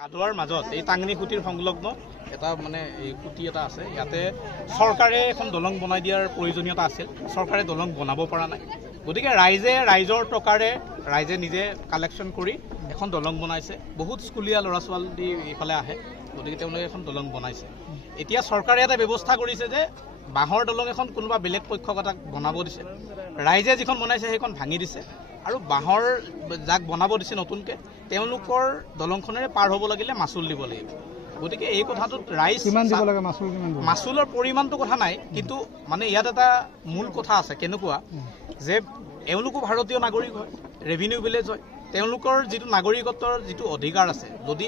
গাধোৱাৰ মাজত এই টাংনি খুঁটিৰ সংলগ্ন এটা মানে এই খুঁটি এটা আছে। ইয়াতে চৰকাৰে এখন দলং বনাই দিয়াৰ প্ৰয়োজনীয়তা আছিল, চৰকাৰে দলং বনাব পৰা নাই। গতিকে ৰাইজৰ টকাৰে ৰাইজে নিজে কালেকশ্যন কৰি এখন দলং বনাইছে। বহুত স্কুলীয়া ল'ৰা ছোৱালী এইফালে আহে, গতিকে তেওঁলোকে এখন দলং বনাইছে। এতিয়া চৰকাৰে এটা ব্যৱস্থা কৰিছে যে বাঁহৰ দলং এখন কোনোবা বেলেগ পক্ষক এটাক বনাব দিছে, ৰাইজে যিখন বনাইছে সেইখন ভাঙি দিছে আৰু বাঁহৰ যাক বনাব দিছে নতুনকৈ তেওঁলোকৰ দলংখনেৰে পাৰ হ'ব লাগিলে মাচুল দিব লাগিব। গতিকে এই কথাটোত ৰাইজ মাচুলৰ পৰিমাণটো কথা নাই, কিন্তু মানে ইয়াত এটা মূল কথা আছে। কেনেকুৱা যে এওঁলোকো ভাৰতীয় নাগৰিক হয়, ৰেভিনিউ ভিলেজ হয়, তেওঁলোকৰ যিটো নাগৰিকত্বৰ যিটো অধিকাৰ আছে। যদি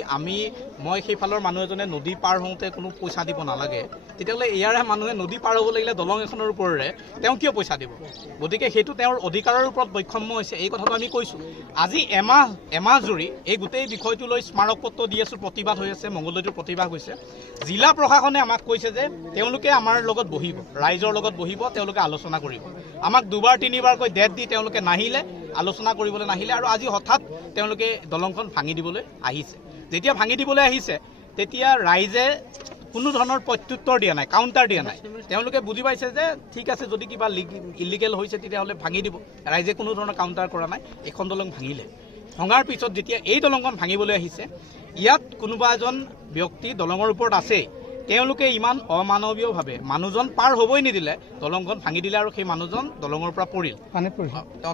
মই সেইফালৰ মানুহ এজনে নদী পাৰ হওঁতে কোনো পইচা দিব নালাগে, তেতিয়াহ'লে ইয়াৰে মানুহে নদী পাৰ হ'ব লাগিলে দলং এখনৰ ওপৰেৰে তেওঁ কিয় পইচা দিব? গতিকে সেইটো তেওঁৰ অধিকাৰৰ ওপৰত বৈষম্য হৈছে, এই কথাটো আমি কৈছোঁ। আজি এমাহ জুৰি এই গোটেই বিষয়টো লৈ স্মাৰক পত্ৰ দি আছোঁ, প্ৰতিবাদ হৈ আছে, মংগলদৈতো প্ৰতিবাদ হৈছে। জিলা প্ৰশাসনে আমাক কৈছে যে তেওঁলোকে আমাৰ লগত বহিব, ৰাইজৰ লগত বহিব, তেওঁলোকে আলোচনা কৰিব। আমাক দুবাৰ তিনিবাৰকৈ ডেট দি তেওঁলোকে নাহিলে, আলোচনা কৰিবলৈ নাহিলে, আৰু আজি হঠাৎ তেওঁলোকে দলংখন ভাঙি দিবলৈ আহিছে। যেতিয়া ভাঙি দিবলৈ আহিছে তেতিয়া ৰাইজে কোনো ধৰণৰ প্ৰত্যুত্তৰ দিয়া নাই, কাউণ্টাৰ দিয়া নাই। তেওঁলোকে বুজি পাইছে যে ঠিক আছে, যদি কিবা ইলিগেল হৈছে তেতিয়াহ'লে ভাঙি দিব। ৰাইজে কোনো ধৰণৰ কাউণ্টাৰ কৰা নাই, এখন দলং ভাঙিলে। ভঙাৰ পিছত যেতিয়া এই দলংখন ভাঙিবলৈ আহিছে, ইয়াত কোনোবা এজন ব্যক্তি দলঙৰ ওপৰত আছেই, তেওঁলোকে ইমান অমানৱীয়ভাৱে মানুহজন পাৰ হ'বই নিদিলে, দলংখন ভাঙি দিলে আৰু সেই মানুহজন দলঙৰ পৰা পৰিল,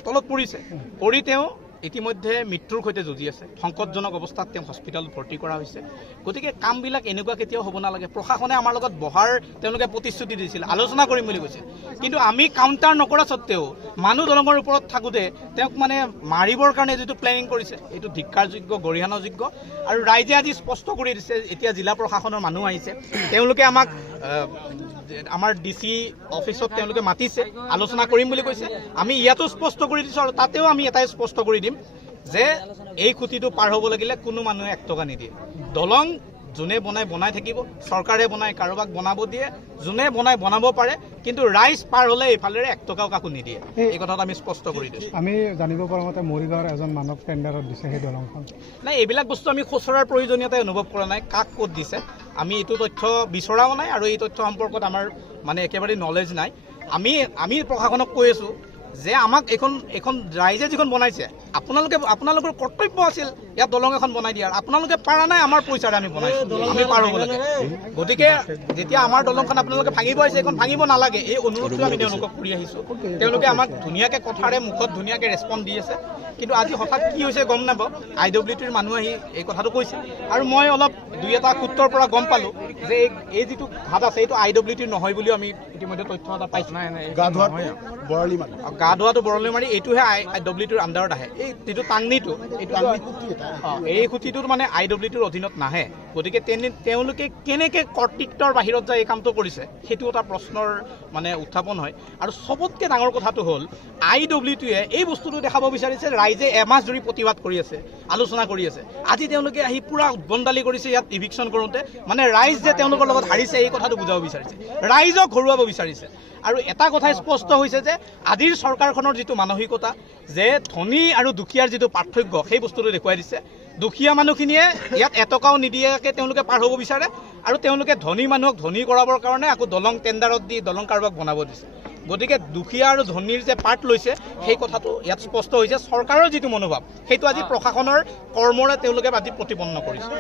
তলত পৰিছে। পৰি তেওঁ ইতিমধ্যে মৃত্যুৰ সৈতে যুঁজি আছে। সংকটজনক অৱস্থাত তেওঁ হস্পিটেলত ভৰ্তি কৰা হৈছে। গতিকে কামবিলাক এনেকুৱা কেতিয়াও হ'ব নালাগে। প্ৰশাসনে আমাৰ লগত বহাৰ তেওঁলোকে প্ৰতিশ্ৰুতি দিছিল, আলোচনা কৰিম বুলি কৈছিল, কিন্তু আমি কাউণ্টাৰ নকৰা স্বত্তেও মানুহ দলঙৰ ওপৰত থাকোঁতে তেওঁক মানে মাৰিবৰ কাৰণে যিটো প্লেনিং কৰিছে, এইটো ধিক্কাৰযোগ্য, গৰিহণাযোগ্য। আৰু ৰাইজে আজি স্পষ্ট কৰি দিছে, এতিয়া জিলা প্ৰশাসনৰ মানুহ আহিছে, তেওঁলোকে আমাক আমাৰ DC অফিচত তেওঁলোকে মাতিছে, আলোচনা কৰিম বুলি কৈছে। আমি ইয়াতো স্পষ্ট কৰি দিছোঁ, আৰু তাতেও আমি এটাই স্পষ্ট কৰি দিম যে এই খুঁটিটো পাৰ হ'ব লাগিলে কোনো মানুহে 1 টকা নিদিয়ে। দলং যোনে বনাই থাকিব, চৰকাৰে বনাই কাৰোবাক বনাব দিয়ে, যোনে বনাব পাৰে, কিন্তু ৰাইজ পাৰ হ'লে এইফালেৰে 1 টকাও কাকো নিদিয়ে। এই কথাটো আমি স্পষ্ট কৰি দিছোঁ। আমি জানিব পৰা মতে মৰিগাঁৱৰ এজন মানৱ টেণ্ডাৰত দিছে সেই দলংখন। নাই, এইবিলাক বস্তু আমি খচৰাৰ প্ৰয়োজনীয়তাই অনুভৱ কৰা নাই। কাক ক'ত দিছে আমি এইটো তথ্য বিচৰাও নাই, আৰু এই তথ্য সম্পৰ্কত আমাৰ মানে একেবাৰে নলেজ নাই। আমি প্ৰশাসনক কৈ আছোঁ যে আমাক এখন ৰাইজে যিখন বনাইছে, আপোনালোকৰ কৰ্তব্য আছিল ইয়াত দলং এখন বনাই দিয়াৰ। আপোনালোকে পাৰা নাই, আমাৰ পইচাৰে আমি বনাইছোঁ, আমি পাৰ হ'ব লাগে। গতিকে যেতিয়া আমাৰ দলংখন আপোনালোকে ভাঙিব আহিছে, এইখন ভাঙিব নালাগে, এই অনুৰোধটো আমি তেওঁলোকক কৰি আহিছোঁ। তেওঁলোকে আমাক ধুনীয়াকৈ কথাৰে মুখত ধুনীয়াকৈ ৰেছপন্স দি আছে, কিন্তু আজি হঠাৎ কি হৈছে গম নাপাওঁ। IWTৰ মানুহ আহি এই কথাটো কৈছে, আৰু মই অলপ 2-এটা সূত্ৰৰ পৰা গম পালোঁ যে এই যিটো ঘাট আছে এইটো IWTৰ নহয় বুলিও আমি ইতিমধ্যে তথ্য এটা পাইছোঁ। গা ধোৱাটো বৰলীমাৰী, এইটোহে IWTৰ আণ্ডাৰত আহে। এই যিটো টাংনিটো, এই খুঁটিটোত মানে IWTৰ অধীনত নাহে। গতিকে তেওঁলোকে কেনেকৈ কৰ্তৃত্বৰ বাহিৰত যায় এই কামটো কৰিছে, সেইটো এটা প্ৰশ্নৰ মানে উত্থাপন হয়। আৰু চবতকৈ ডাঙৰ কথাটো হ'ল IWTয়ে এই বস্তুটো দেখাব বিচাৰিছে, ৰাইজে এমাহ জুৰি প্ৰতিবাদ কৰি আছে, আলোচনা কৰি আছে। আজি তেওঁলোকে আহি পূৰা উদ্ভণ্ডালি কৰিছে ইয়াত ইভিকশ্যন কৰোঁতে, মানে ৰাইজ যে তেওঁলোকৰ লগত হাৰিছে এই কথাটো বুজাব বিচাৰিছে, ৰাইজক হৰুৱাব বিচাৰিছে। আৰু এটা কথাই স্পষ্ট হৈছে যে আজিৰ চৰকাৰখনৰ যিটো মানসিকতা, যে ধনী আৰু দুখীয়াৰ যিটো পাৰ্থক্য, সেই বস্তুটো দেখুৱাই দিছে। দুখীয়া মানুহখিনিয়ে ইয়াত 1 টকাও নিদিয়াকৈ তেওঁলোকে পাৰ হ'ব বিচাৰে, আৰু তেওঁলোকে ধনী মানুহক ধনী কৰাবৰ কাৰণে আকৌ দলং টেণ্ডাৰত দি দলং কাৰোবাক বনাব দিছে। গতিকে দুখীয়া আৰু ধনীৰ যে পাৰ্ট লৈছে, সেই কথাটো ইয়াত স্পষ্ট হৈছে। চৰকাৰৰ যিটো মনোভাৱ, সেইটো আজি প্ৰশাসনৰ কৰ্মৰে তেওঁলোকে আজি প্ৰতিপন্ন কৰিছে।